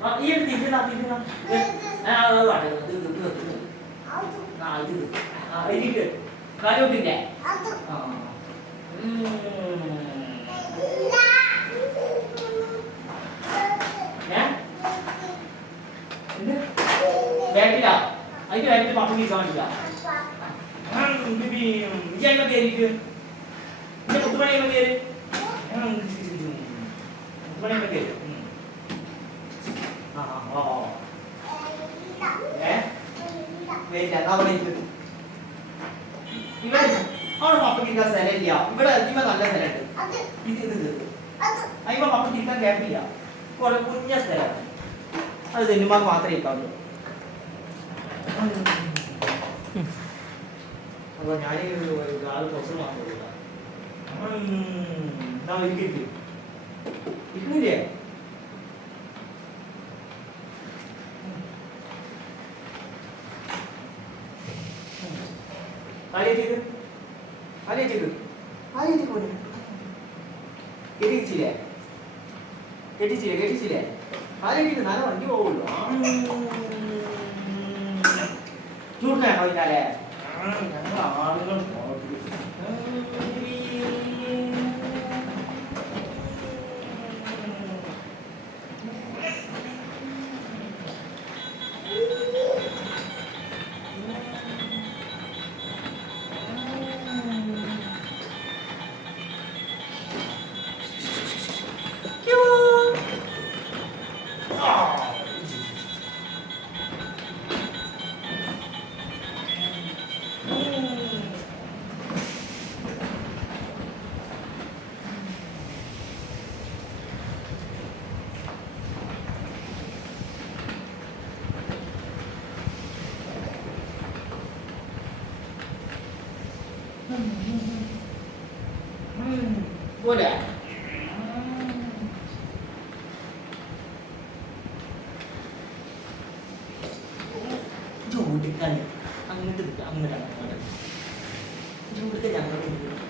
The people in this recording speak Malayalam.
ഈ എടുത്ത് തിരുന്നാ ഇത് കാലോട്ടിന്റെ ബാറ്റിലാ അതിന്റെ ബാറ്റിൽ പപ്പി കാണില്ല വിജയമ്മ കയറിയിട്ട് എന്റെ മുത്തുമണിയമ്മ കയറി മുത്തുമണിയമ്മ കയറി ഇവിടെ അവിടെ മപ്പക്കിരിക്കാൻ സ്ഥലമില്ല ഇവിടെ ഇവ നല്ല സ്ഥലമുണ്ട് ഇത് അതിപ്പോ മപ്പക്കിരിക്കാൻ ഗ്യാപ്പില്ല കുറെ കുഞ്ഞ സ്ഥലമാണ് അത് തെന്നുമാർക്ക് മാത്രമേ ഇരിക്കാവുള്ളൂ അപ്പൊ ഞാൻ ആള് കുറച്ച് മാത്രമല്ല ഇരിക്കുന്നില്ലേ കെട്ടിച്ചില്ലേ ആരെങ്കിലും നല്ല വണ്ടി പോകുള്ളൂ ചൂടിനാണോ ഇന്നാലെ ഞങ്ങൾ ആളുകൾ boleh jauh dekat angin dekat angin dekat jauh dekat jangan